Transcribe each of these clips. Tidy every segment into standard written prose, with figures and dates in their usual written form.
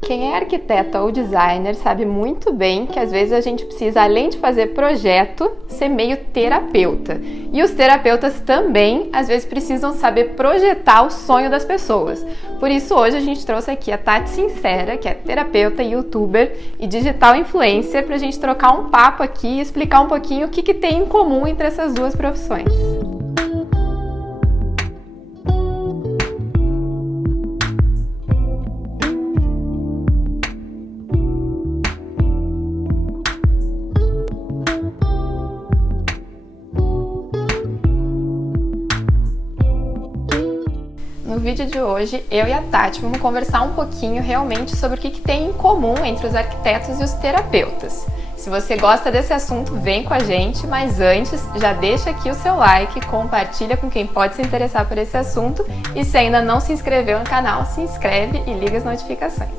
Quem é arquiteta ou designer sabe muito bem que às vezes a gente precisa, além de fazer projeto, ser meio terapeuta. E os terapeutas também, às vezes, precisam saber projetar o sonho das pessoas. Por isso, hoje a gente trouxe aqui a Tati Sincera, que é terapeuta, youtuber e digital influencer, pra gente trocar um papo aqui e explicar um pouquinho o que tem em comum entre essas duas profissões. No vídeo de hoje, eu e a Tati vamos conversar um pouquinho realmente sobre o que tem em comum entre os arquitetos e os terapeutas. Se você gosta desse assunto, vem com a gente, mas antes, já deixa aqui o seu like, compartilha com quem pode se interessar por esse assunto e se ainda não se inscreveu no canal, se inscreve e liga as notificações.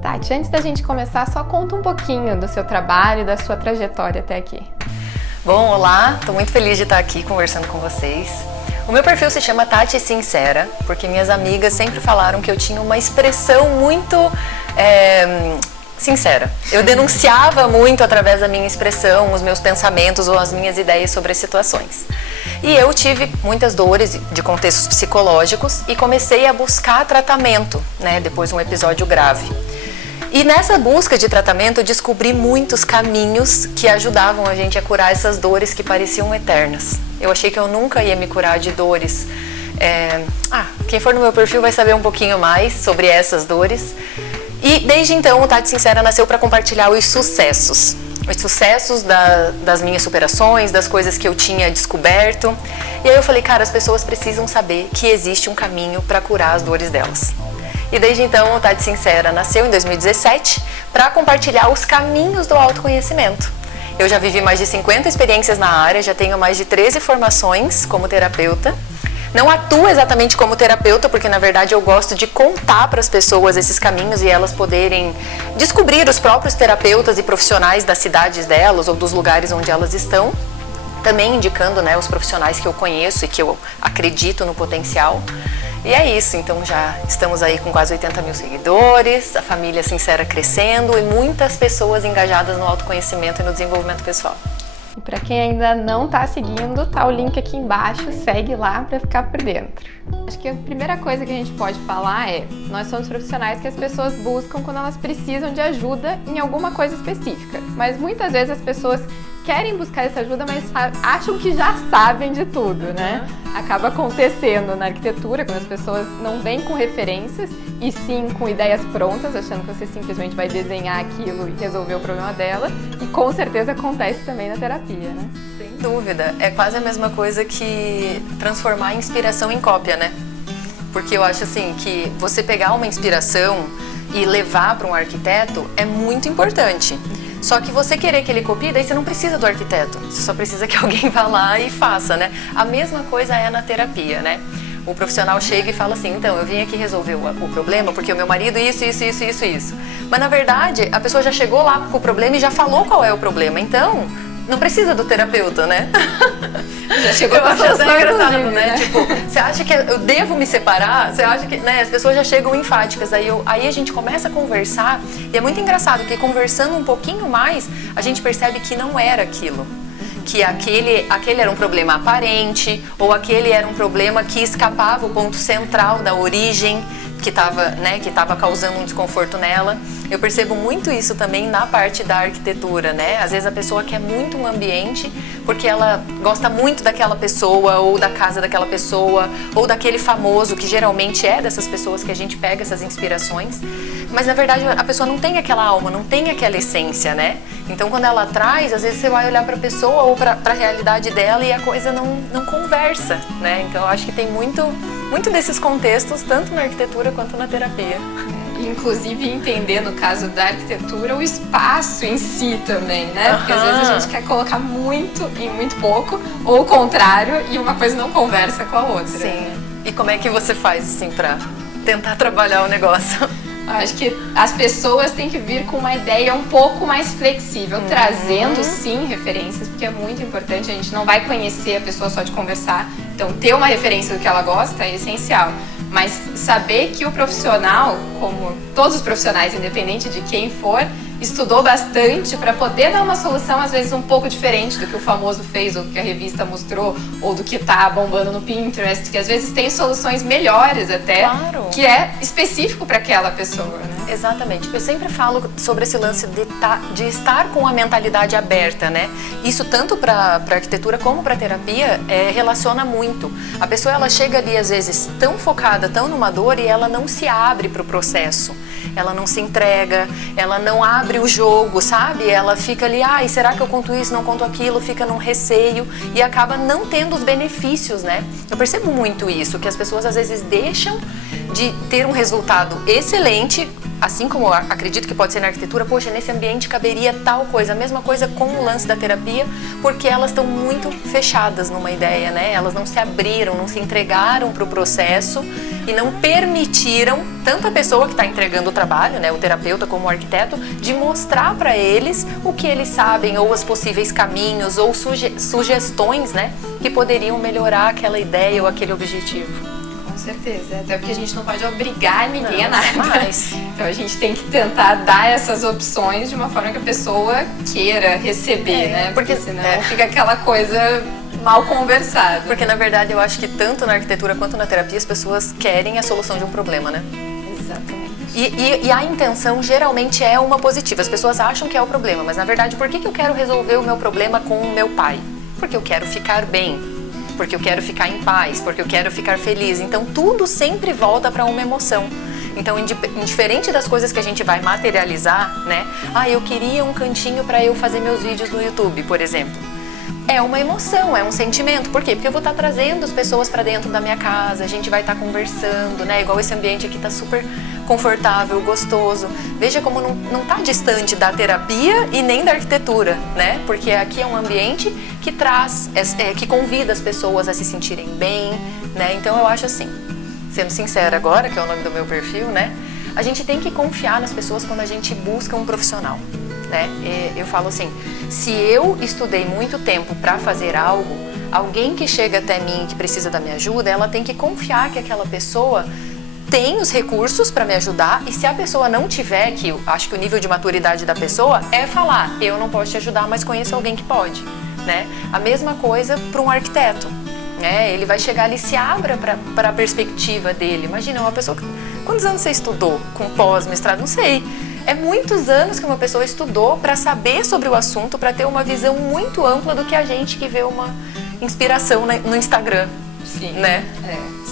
Tati, antes da gente começar, só conta um pouquinho do seu trabalho e da sua trajetória até aqui. Bom, olá, estou muito feliz de estar aqui conversando com vocês. O meu perfil se chama Tati Sincera, porque minhas amigas sempre falaram que eu tinha uma expressão muito sincera. Eu denunciava muito através da minha expressão, os meus pensamentos ou as minhas ideias sobre as situações. E eu tive muitas dores de contextos psicológicos e comecei a buscar tratamento, depois de um episódio grave. E nessa busca de tratamento eu descobri muitos caminhos que ajudavam a gente a curar essas dores que pareciam eternas. Eu achei que eu nunca ia me curar de dores. Quem for no meu perfil vai saber um pouquinho mais sobre essas dores. E desde então o Tati Sincera nasceu para compartilhar os sucessos. Os sucessos das minhas superações, das coisas que eu tinha descoberto. E aí eu falei, cara, as pessoas precisam saber que existe um caminho para curar as dores delas. E desde então o Tati Sincera nasceu em 2017 para compartilhar os caminhos do autoconhecimento. Eu já vivi mais de 50 experiências na área, já tenho mais de 13 formações como terapeuta. Não atuo exatamente como terapeuta, porque na verdade eu gosto de contar para as pessoas esses caminhos e elas poderem descobrir os próprios terapeutas e profissionais das cidades delas ou dos lugares onde elas estão. Também indicando os profissionais que eu conheço e que eu acredito no potencial. E é isso, então já estamos aí com quase 80 mil seguidores, a família Sincera crescendo e muitas pessoas engajadas no autoconhecimento e no desenvolvimento pessoal. E para quem ainda não está seguindo, tá o link aqui embaixo, segue lá para ficar por dentro. Acho que a primeira coisa que a gente pode falar é, nós somos profissionais que as pessoas buscam quando elas precisam de ajuda em alguma coisa específica, mas muitas vezes as pessoas querem buscar essa ajuda, mas acham que já sabem de tudo, né? Acaba acontecendo na arquitetura, quando as pessoas não vêm com referências e sim com ideias prontas, achando que você simplesmente vai desenhar aquilo e resolver o problema dela, e com certeza acontece também na terapia, né? Sem dúvida, é quase a mesma coisa que transformar a inspiração em cópia, né? Porque eu acho assim que você pegar uma inspiração e levar para um arquiteto é muito importante. Só que você querer que ele copie, daí você não precisa do arquiteto. Você só precisa que alguém vá lá e faça, né? A mesma coisa é na terapia, né? O profissional chega e fala assim, então, eu vim aqui resolver o problema porque o meu marido isso. Mas na verdade, a pessoa já chegou lá com o problema e já falou qual é o problema. Então, não precisa do terapeuta, né? Já chegou com a solução, engraçado, inclusive, né? Tipo, você acha que eu devo me separar? Você acha que, as pessoas já chegam enfáticas. Aí a gente começa a conversar e é muito engraçado, porque conversando um pouquinho mais, a gente percebe que não era aquilo. Que aquele era um problema aparente, ou aquele era um problema que escapava o ponto central da origem, que estava causando um desconforto nela. Eu percebo muito isso também na parte da arquitetura, né? Às vezes a pessoa quer muito um ambiente porque ela gosta muito daquela pessoa, ou da casa daquela pessoa, ou daquele famoso, que geralmente é dessas pessoas que a gente pega essas inspirações. Mas na verdade a pessoa não tem aquela alma, não tem aquela essência, né? Então quando ela traz, às vezes você vai olhar para a pessoa ou para a realidade dela e a coisa não conversa, né? Então eu acho que tem muito desses contextos, tanto na arquitetura quanto na terapia. Inclusive entender, no caso da arquitetura, o espaço em si também, né? Porque às vezes a gente quer colocar muito em muito pouco, ou o contrário, e uma coisa não conversa com a outra. Sim. E como é que você faz, assim, pra tentar trabalhar o negócio? Acho que as pessoas têm que vir com uma ideia um pouco mais flexível, trazendo sim referências, porque é muito importante, a gente não vai conhecer a pessoa só de conversar, então ter uma referência do que ela gosta é essencial. Mas saber que o profissional, como todos os profissionais, independente de quem for, estudou bastante para poder dar uma solução, às vezes, um pouco diferente do que o famoso fez, ou do que a revista mostrou, ou do que tá bombando no Pinterest, que às vezes tem soluções melhores até, claro, que é específico para aquela pessoa, né? Exatamente. Eu sempre falo sobre esse lance de estar com a mentalidade aberta, né? Isso tanto para arquitetura como para terapia relaciona muito. A pessoa, ela chega ali às vezes tão focada, tão numa dor, e ela não se abre para o processo. Ela não se entrega, ela não abre o jogo, sabe? Ela fica ali, ai, será que eu conto isso, não conto aquilo? Fica num receio e acaba não tendo os benefícios, né? Eu percebo muito isso, que as pessoas às vezes deixam de ter um resultado excelente, assim como eu acredito que pode ser na arquitetura, poxa, nesse ambiente caberia tal coisa, a mesma coisa com o lance da terapia, porque elas estão muito fechadas numa ideia, né? Elas não se abriram, não se entregaram para o processo e não permitiram, tanto a pessoa que está entregando o trabalho, né, o terapeuta como o arquiteto, de mostrar para eles o que eles sabem, ou os possíveis caminhos, ou sugestões, né, que poderiam melhorar aquela ideia ou aquele objetivo. Com certeza, até porque a gente não pode obrigar ninguém a nada. Mas... Então a gente tem que tentar dar essas opções de uma forma que a pessoa queira receber, né? Porque senão fica aquela coisa mal conversada. Porque na verdade eu acho que tanto na arquitetura quanto na terapia as pessoas querem a solução de um problema, né? Exatamente. E a intenção geralmente é uma positiva. As pessoas acham que é o problema, mas na verdade por que eu quero resolver o meu problema com o meu pai? Porque eu quero ficar bem. Porque eu quero ficar em paz, porque eu quero ficar feliz. Então tudo sempre volta para uma emoção. Então, indiferente das coisas que a gente vai materializar, né? Ah, eu queria um cantinho para eu fazer meus vídeos no YouTube, por exemplo. É uma emoção, é um sentimento. Por quê? Porque eu vou estar trazendo as pessoas para dentro da minha casa, a gente vai estar conversando, né? Igual esse ambiente aqui tá super confortável, gostoso. Veja como não tá distante da terapia e nem da arquitetura, né? Porque aqui é um ambiente que traz, que convida as pessoas a se sentirem bem, né? Então eu acho assim, sendo sincera agora, que é o nome do meu perfil, né? A gente tem que confiar nas pessoas quando a gente busca um profissional, né? Eu falo assim, se eu estudei muito tempo para fazer algo, alguém que chega até mim que precisa da minha ajuda, ela tem que confiar que aquela pessoa tem os recursos para me ajudar, e se a pessoa não tiver, que eu acho que o nível de maturidade da pessoa é falar, eu não posso te ajudar, mas conheço alguém que pode, né? A mesma coisa para um arquiteto, né? Ele vai chegar ali, se abra para a perspectiva dele. Imagina, uma pessoa, quantos anos você estudou com pós-mestrado? Não sei. É muitos anos que uma pessoa estudou para saber sobre o assunto, para ter uma visão muito ampla do que a gente que vê uma inspiração no Instagram. Sim, né?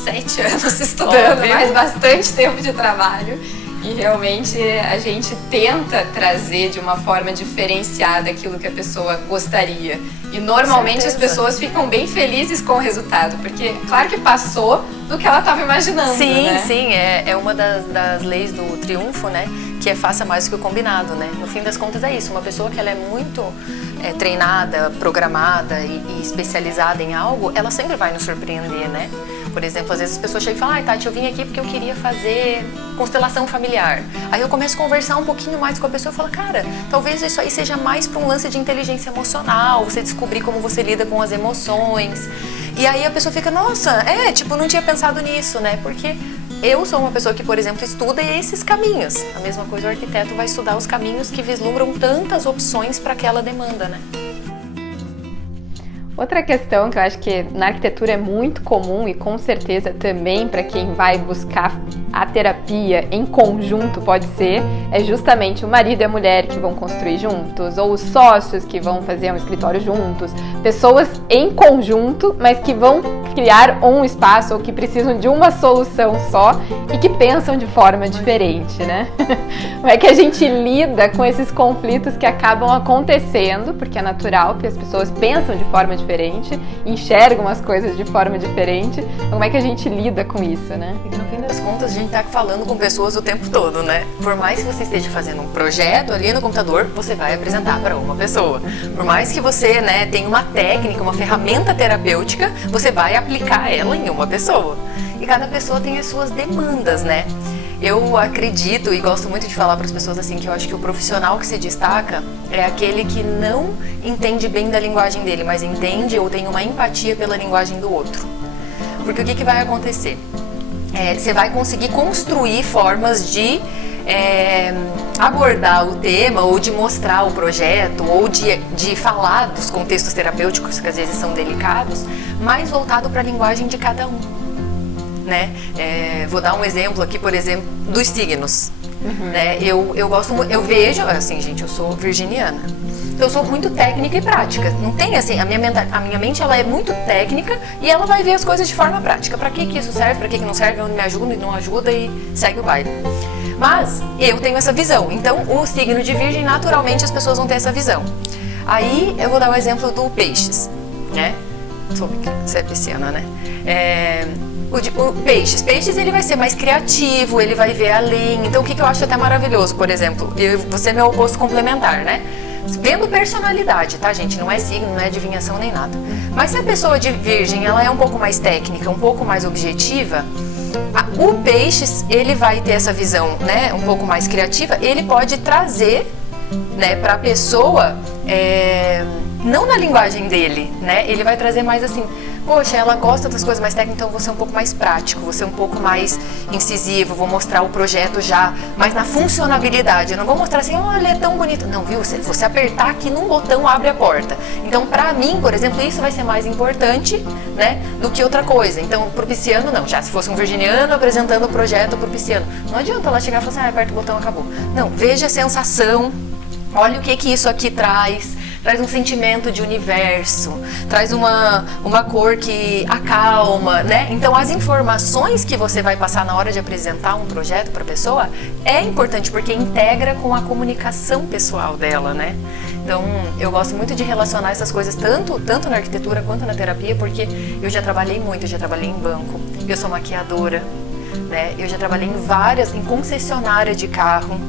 7 anos estudando, mais bastante tempo de trabalho. E realmente a gente tenta trazer de uma forma diferenciada aquilo que a pessoa gostaria. E normalmente as pessoas ficam bem felizes com o resultado, porque claro que passou do que ela estava imaginando, sim, né? Sim, é uma das leis do triunfo, né? Que é faça mais do que o combinado, né? No fim das contas é isso, uma pessoa que ela é muito treinada, programada e especializada em algo, ela sempre vai nos surpreender, né? Por exemplo, às vezes as pessoas chegam e falam, ai Tati, eu vim aqui porque eu queria fazer constelação familiar. Aí eu começo a conversar um pouquinho mais com a pessoa e falo, cara, talvez isso aí seja mais para um lance de inteligência emocional, você descobrir como você lida com as emoções. E aí a pessoa fica, nossa, não tinha pensado nisso, né? Porque eu sou uma pessoa que, por exemplo, estuda esses caminhos. A mesma coisa o arquiteto vai estudar os caminhos que vislumbram tantas opções para aquela demanda, né? Outra questão que eu acho que na arquitetura é muito comum e com certeza também para quem vai buscar a terapia em conjunto pode ser, é justamente o marido e a mulher que vão construir juntos, ou os sócios que vão fazer um escritório juntos, pessoas em conjunto, mas que vão criar um espaço ou que precisam de uma solução só e que pensam de forma diferente, né? Como é que a gente lida com esses conflitos que acabam acontecendo, porque é natural que as pessoas pensam de forma diferente, enxergam as coisas de forma diferente, como é que a gente lida com isso, né? E no fim das contas, a gente tá falando com pessoas o tempo todo, né? Por mais que você esteja fazendo um projeto ali no computador, você vai apresentar para uma pessoa. Por mais que você, né, tenha uma técnica, uma ferramenta terapêutica, você vai aplicar ela em uma pessoa. E cada pessoa tem as suas demandas, né? Eu acredito e gosto muito de falar para as pessoas assim que eu acho que o profissional que se destaca é aquele que não entende bem da linguagem dele, mas entende ou tem uma empatia pela linguagem do outro. Porque o que vai acontecer? você vai conseguir construir formas de abordar o tema, ou de mostrar o projeto, ou de falar dos contextos terapêuticos que às vezes são delicados, mais voltado para a linguagem de cada um, né? Vou dar um exemplo aqui, por exemplo, dos signos. Né? Eu gosto, eu vejo, assim, gente, eu sou virginiana. Então eu sou muito técnica e prática. Não tem assim, a minha mente ela é muito técnica e ela vai ver as coisas de forma prática. Pra que isso serve, pra que não serve, onde me ajuda e não ajuda e segue o baile. Mas eu tenho essa visão. Então o signo de Virgem, naturalmente as pessoas vão ter essa visão. Aí eu vou dar o exemplo do Peixes, né? Você é pisciana, né? O Peixes ele vai ser mais criativo, ele vai ver além. Então o que eu acho até maravilhoso, por exemplo, você é meu oposto complementar, né? Vendo personalidade, tá, gente? Não é signo, não é adivinhação nem nada. Mas se a pessoa de Virgem ela é um pouco mais técnica, um pouco mais objetiva, o Peixes ele vai ter essa visão, né, um pouco mais criativa. Ele pode trazer, né, para a pessoa, não na linguagem dele, né? Ele vai trazer mais assim, poxa, ela gosta das coisas mais técnicas, então vou ser um pouco mais prático, vou ser um pouco mais incisivo, vou mostrar o projeto já mais na funcionabilidade. Eu não vou mostrar assim, olha, é tão bonito. Não, viu? Você apertar aqui num botão abre a porta. Então, pra mim, por exemplo, isso vai ser mais importante, né, do que outra coisa. Então, pro pisciano, não. Já se fosse um virginiano apresentando o projeto pro pisciano, não adianta ela chegar e falar assim, aperta o botão, acabou. Não, veja a sensação, olha o que isso aqui traz um sentimento de universo, traz uma cor que acalma, né? Então as informações que você vai passar na hora de apresentar um projeto para a pessoa é importante porque integra com a comunicação pessoal dela, né? Então eu gosto muito de relacionar essas coisas tanto na arquitetura quanto na terapia, porque eu já trabalhei muito, eu já trabalhei em banco, eu sou maquiadora, né? Eu já trabalhei em concessionária de carro.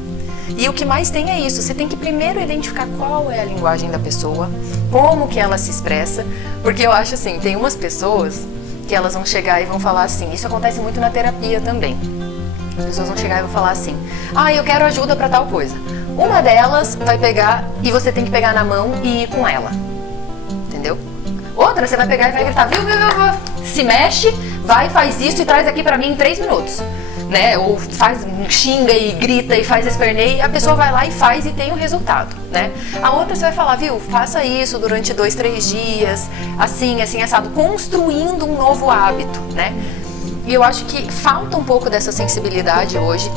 E o que mais tem é isso, você tem que primeiro identificar qual é a linguagem da pessoa, como que ela se expressa, porque eu acho assim, tem umas pessoas que elas vão chegar e vão falar assim, isso acontece muito na terapia também, as pessoas vão chegar e vão falar assim, eu quero ajuda pra tal coisa. Uma delas vai pegar e você tem que pegar na mão e ir com ela, entendeu? Outra você vai pegar e vai gritar, viu, se mexe, vai, faz isso e traz aqui pra mim em 3 minutos. Né? Ou xinga e grita e faz esperneio, e a pessoa vai lá e faz e tem o resultado, né? A outra você vai falar, viu, faça isso durante 2, 3 dias, assim, assado, construindo um novo hábito, né? E eu acho que falta um pouco dessa sensibilidade hoje,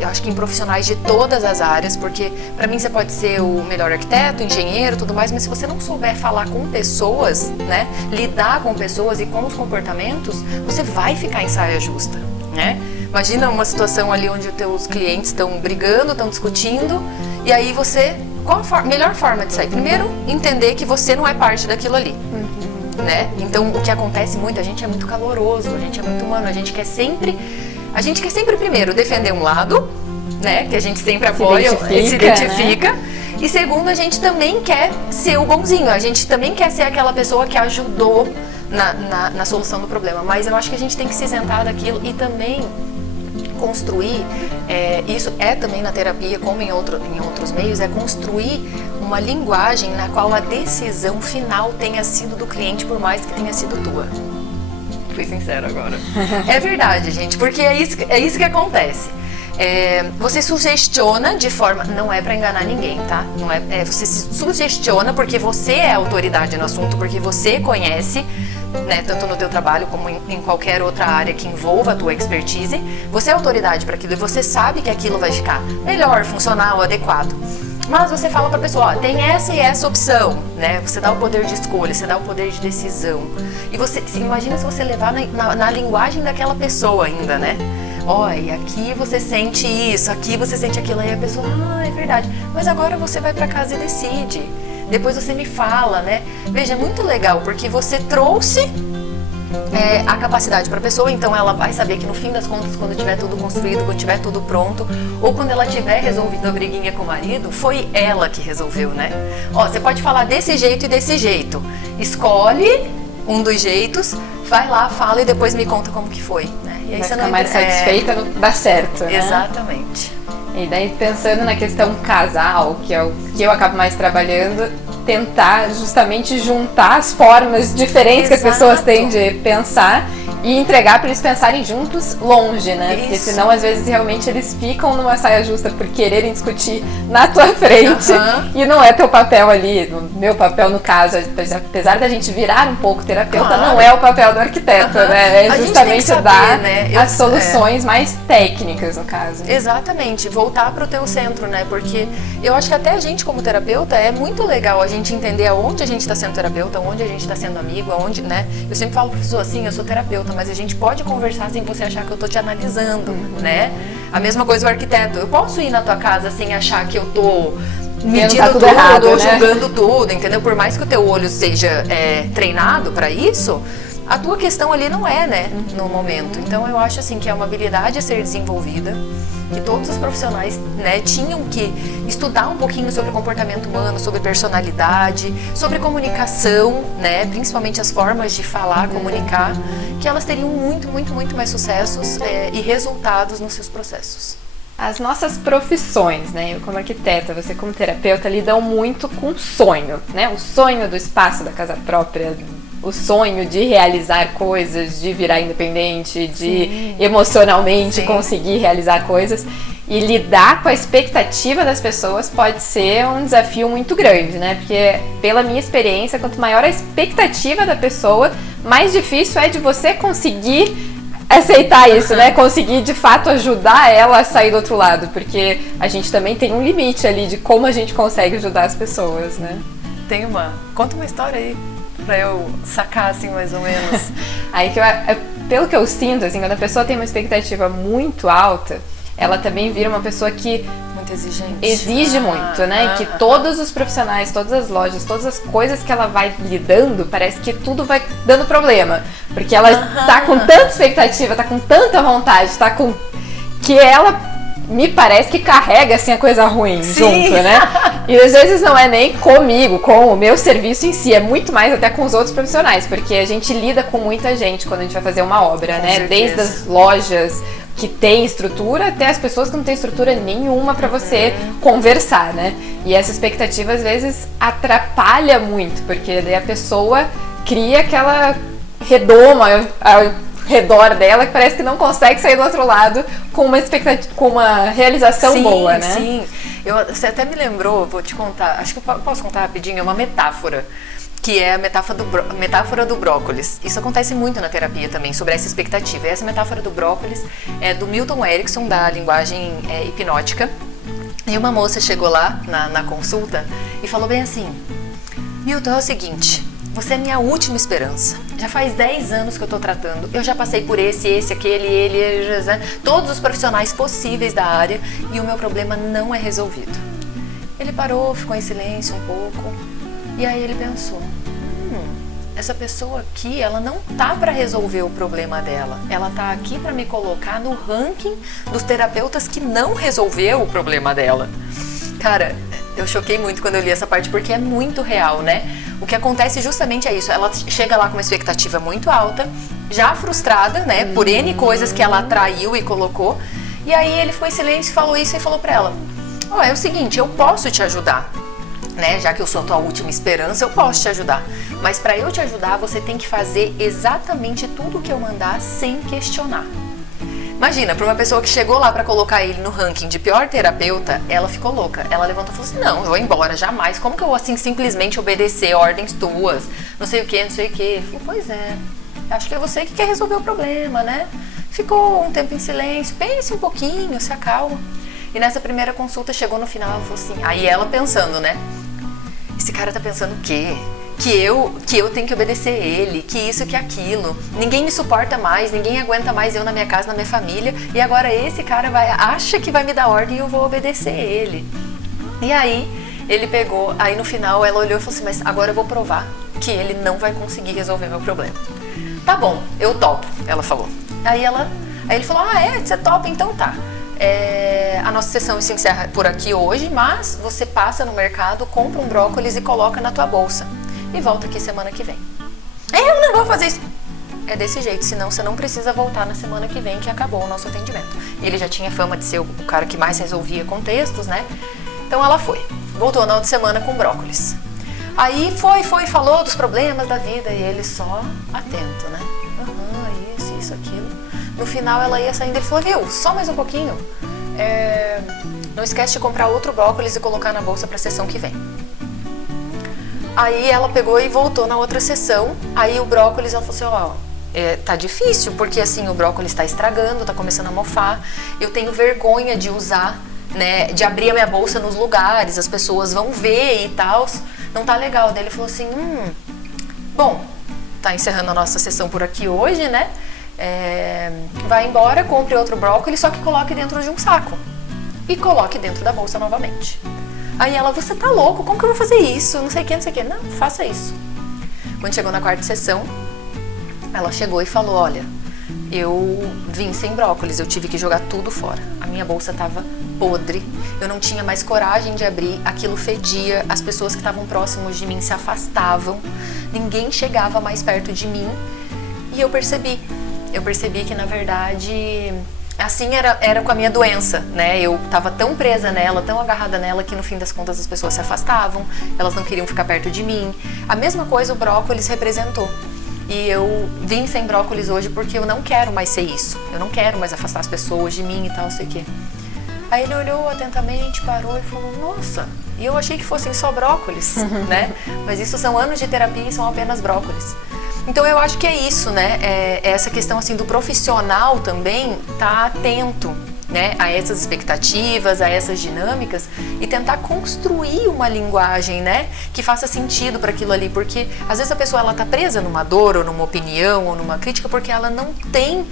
eu acho que em profissionais de todas as áreas, porque pra mim você pode ser o melhor arquiteto, engenheiro, tudo mais, mas se você não souber falar com pessoas, né, lidar com pessoas e com os comportamentos, você vai ficar em saia justa, né? Imagina uma situação ali onde os teus clientes estão brigando, estão discutindo, e aí você... Qual a melhor forma de sair? Primeiro, entender que você não é parte daquilo ali, né? Então, o que acontece muito, a gente é muito caloroso, a gente é muito humano, a gente quer sempre primeiro defender um lado, né? Que a gente sempre apoia, se identifica. Né? E segundo, a gente também quer ser o bonzinho, a gente também quer ser aquela pessoa que ajudou na solução do problema. Mas eu acho que a gente tem que se isentar daquilo e também construir, isso é também na terapia, como em outros meios, é construir uma linguagem na qual a decisão final tenha sido do cliente, por mais que tenha sido tua. Fui sincera agora. É verdade, gente, porque é isso que acontece. Você sugestiona de forma... Não é pra enganar ninguém, tá? Não você se sugestiona porque você é autoridade no assunto, porque você conhece, né, tanto no teu trabalho como em qualquer outra área que envolva a tua expertise. Você é autoridade para aquilo e você sabe que aquilo vai ficar melhor, funcional, adequado. Mas você fala pra pessoa, tem essa e essa opção, né? Você dá o poder de escolha, você dá o poder de decisão. E você imagina se você levar na linguagem daquela pessoa ainda, né? Olha, aqui você sente isso, aqui você sente aquilo. Aí a pessoa, é verdade. Mas agora você vai pra casa e decide. Depois você me fala, né? Veja, é muito legal, porque você trouxe a capacidade para a pessoa, então ela vai saber que no fim das contas, quando tiver tudo construído, quando tiver tudo pronto, ou quando ela tiver resolvido a briguinha com o marido, foi ela que resolveu, né? Você pode falar desse jeito e desse jeito. Escolhe um dos jeitos, vai lá, fala e depois me conta como que foi, né? E aí vai você ficar mais satisfeita, dá certo, né? Exatamente. E daí, pensando na questão casal, que é o que eu acabo mais trabalhando, tentar justamente juntar as formas diferentes que as pessoas têm de pensar e entregar para eles pensarem juntos longe, né? Porque senão às vezes realmente eles ficam numa saia justa por quererem discutir na tua frente e não é teu papel ali, meu papel no caso, apesar da gente virar um pouco terapeuta, não é o papel do arquiteto, né? É justamente saber, dar as soluções mais técnicas no caso. Exatamente, voltar para o teu centro, né? Porque eu acho que até a gente como terapeuta é muito legal a gente entender aonde a gente está sendo terapeuta, onde a gente está sendo amigo, aonde, né? Eu sempre falo para pessoas assim, eu sou terapeuta, mas a gente pode conversar sem você achar que eu tô te analisando, né? A mesma coisa o arquiteto. Eu posso ir na tua casa sem achar que eu tô medindo tudo errado, ou julgando tudo, entendeu? Por mais que o teu olho seja treinado para isso, a tua questão ali não é, né? No momento. Então eu acho assim que é uma habilidade a ser desenvolvida, que todos os profissionais, né, tinham que estudar um pouquinho sobre comportamento humano, sobre personalidade, sobre comunicação, né, principalmente as formas de falar, comunicar, que elas teriam muito, muito, muito mais sucessos e resultados nos seus processos. As nossas profissões, né, eu como arquiteta, você como terapeuta, lidam muito com o sonho, né, o sonho do espaço da casa própria, o sonho de realizar coisas, de virar independente, de emocionalmente conseguir realizar coisas. E lidar com a expectativa das pessoas pode ser um desafio muito grande, né? Porque, pela minha experiência, quanto maior a expectativa da pessoa, mais difícil é de você conseguir aceitar isso, né? Conseguir, de fato, ajudar ela a sair do outro lado. Porque a gente também tem um limite ali de como a gente consegue ajudar as pessoas, né? Conta uma história aí. Pra eu sacar, assim, mais ou menos. Aí, pelo que eu sinto, assim, quando a pessoa tem uma expectativa muito alta, ela também vira uma pessoa que muito exigente. Exige muito, né? Que todos os profissionais, todas as lojas, todas as coisas que ela vai lidando, parece que tudo vai dando problema. Porque ela tá com tanta expectativa, tá com tanta vontade, tá com... que ela... me parece que carrega assim a coisa ruim junto, né? E às vezes não é nem comigo, com o meu serviço em si, é muito mais até com os outros profissionais, porque a gente lida com muita gente quando a gente vai fazer uma obra, né? Desde as lojas que tem estrutura até as pessoas que não têm estrutura nenhuma para você conversar, né? E essa expectativa às vezes atrapalha muito, porque daí a pessoa cria aquela redoma ao redor dela que parece que não consegue sair do outro lado com uma expectativa, com uma realização boa, né? Sim, você até me lembrou, vou te contar, acho que eu posso contar rapidinho, é uma metáfora, que é a metáfora do brócolis. Isso acontece muito na terapia também, sobre essa expectativa. E essa metáfora do brócolis é do Milton Erickson, da linguagem hipnótica. E uma moça chegou lá na consulta e falou bem assim: Milton, é o seguinte, você é minha última esperança. Já faz 10 anos que eu tô tratando. Eu já passei por esse, aquele, ele, todos os profissionais possíveis da área e o meu problema não é resolvido. Ele parou, ficou em silêncio um pouco e aí ele pensou: essa pessoa aqui, ela não tá para resolver o problema dela. Ela tá aqui para me colocar no ranking dos terapeutas que não resolveu o problema dela. Cara, eu choquei muito quando eu li essa parte, porque é muito real, né? O que acontece justamente é isso, ela chega lá com uma expectativa muito alta, já frustrada, né, por N coisas que ela atraiu e colocou, e aí ele ficou em silêncio, falou isso e falou pra ela: ó, é o seguinte, eu posso te ajudar, né, já que eu sou a tua última esperança, eu posso te ajudar, mas pra eu te ajudar, você tem que fazer exatamente tudo o que eu mandar sem questionar. Imagina, para uma pessoa que chegou lá para colocar ele no ranking de pior terapeuta, ela ficou louca. Ela levantou e falou assim: não, eu vou embora, jamais. Como que eu vou assim simplesmente obedecer ordens tuas? Não sei o que, não sei o que. Eu falei: pois é, acho que é você que quer resolver o problema, né? Ficou um tempo em silêncio, pense um pouquinho, se acalma. E nessa primeira consulta chegou no final, ela falou assim, aí ela pensando, né? Esse cara tá pensando o quê? Que eu tenho que obedecer ele, que isso, que aquilo. Ninguém me suporta mais, ninguém aguenta mais eu na minha casa, na minha família. E agora esse cara acha que vai me dar ordem e eu vou obedecer ele. E aí ele pegou, aí no final ela olhou e falou assim: mas agora eu vou provar que ele não vai conseguir resolver meu problema. Tá bom, eu topo, ela falou. Aí ele falou: ah, é? Você topa? Então tá. A nossa sessão se encerra por aqui hoje, mas você passa no mercado, compra um brócolis e coloca na tua bolsa. E volta aqui semana que vem. Eu não vou fazer isso. É desse jeito, senão você não precisa voltar na semana que vem, que acabou o nosso atendimento. E ele já tinha fama de ser o cara que mais resolvia contextos, né? Então ela foi. Voltou na outra semana com brócolis. Aí falou dos problemas da vida e ele só atento, né? isso, aquilo. No final ela ia saindo e ele falou, viu, só mais um pouquinho. Não esquece de comprar outro brócolis e colocar na bolsa para a sessão que vem. Aí ela pegou e voltou na outra sessão. Aí o brócolis, ela falou assim, ó, tá difícil, porque assim, o brócolis está estragando, tá começando a mofar. Eu tenho vergonha de usar, né, de abrir a minha bolsa nos lugares, as pessoas vão ver e tal. Não tá legal. Daí ele falou assim, bom, tá encerrando a nossa sessão por aqui hoje, né? Vai embora, compre outro brócolis, só que coloque dentro de um saco. E coloque dentro da bolsa novamente. Aí ela, você tá louco? Como que eu vou fazer isso? Não sei o que, não sei o que. Não, faça isso. Quando chegou na quarta sessão, ela chegou e falou, olha, eu vim sem brócolis, eu tive que jogar tudo fora. A minha bolsa tava podre, eu não tinha mais coragem de abrir, aquilo fedia, as pessoas que estavam próximos de mim se afastavam, ninguém chegava mais perto de mim. E eu percebi que na verdade... Assim era com a minha doença, né? Eu tava tão presa nela, tão agarrada nela, que no fim das contas as pessoas se afastavam, elas não queriam ficar perto de mim. A mesma coisa o brócolis representou. E eu vim sem brócolis hoje porque eu não quero mais ser isso. Eu não quero mais afastar as pessoas de mim e tal, sei o quê. Aí ele olhou atentamente, parou e falou, nossa, e eu achei que fossem só brócolis, né? Mas isso são anos de terapia e são apenas brócolis. Então eu acho que é isso, né? Essa questão assim do profissional também tá atento, né, a essas expectativas, a essas dinâmicas e tentar construir uma linguagem, né, que faça sentido para aquilo ali, porque às vezes a pessoa ela tá presa numa dor ou numa opinião ou numa crítica porque ela não tem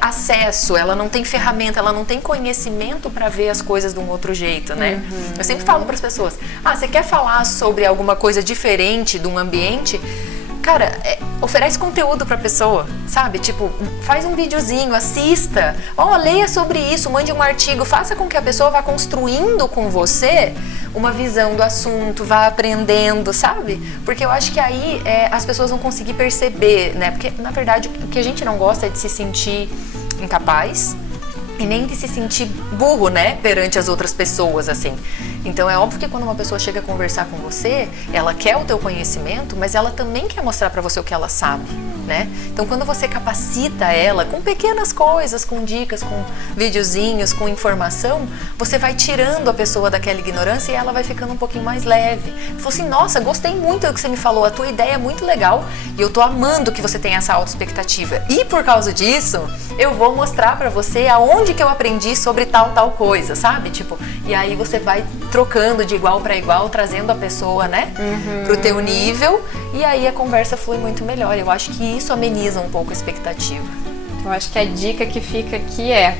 acesso, ela não tem ferramenta, ela não tem conhecimento para ver as coisas de um outro jeito, né? Eu sempre falo para as pessoas, você quer falar sobre alguma coisa diferente de um ambiente? Cara, oferece conteúdo pra pessoa, sabe? Tipo, faz um videozinho, assista, leia sobre isso, mande um artigo, faça com que a pessoa vá construindo com você uma visão do assunto, vá aprendendo, sabe? Porque eu acho que aí as pessoas vão conseguir perceber, né? Porque, na verdade, o que a gente não gosta é de se sentir incapaz e nem de se sentir burro, né? Perante as outras pessoas, assim. Então é óbvio que quando uma pessoa chega a conversar com você, ela quer o teu conhecimento, mas ela também quer mostrar pra você o que ela sabe, né? Então quando você capacita ela com pequenas coisas, com dicas, com videozinhos, com informação, você vai tirando a pessoa daquela ignorância e ela vai ficando um pouquinho mais leve. Falou assim, nossa, gostei muito do que você me falou, a tua ideia é muito legal e eu tô amando que você tem essa autoexpectativa. E por causa disso, eu vou mostrar pra você aonde que eu aprendi sobre tal coisa, sabe? Tipo, e aí você vai trocando de igual para igual, trazendo a pessoa, né, pro teu nível, e aí a conversa flui muito melhor. Eu acho que isso ameniza um pouco a expectativa. Eu acho que a dica que fica aqui é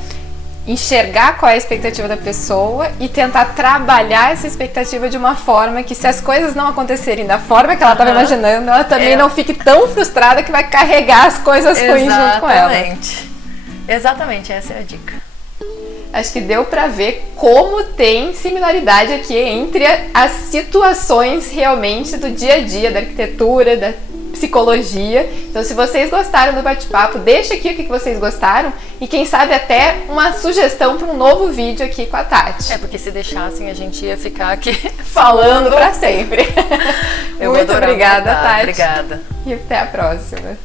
enxergar qual é a expectativa da pessoa e tentar trabalhar essa expectativa de uma forma que, se as coisas não acontecerem da forma que ela estava imaginando, ela também não fique tão frustrada que vai carregar as coisas ruins junto com ela. Exatamente, essa é a dica. Acho que deu pra ver como tem similaridade aqui entre as situações realmente do dia a dia, da arquitetura, da psicologia. Então, se vocês gostaram do bate-papo, deixa aqui o que vocês gostaram e quem sabe até uma sugestão para um novo vídeo aqui com a Tati. Porque se deixassem a gente ia ficar aqui falando pra sempre. Eu Muito obrigada, Tati. Obrigada. E até a próxima.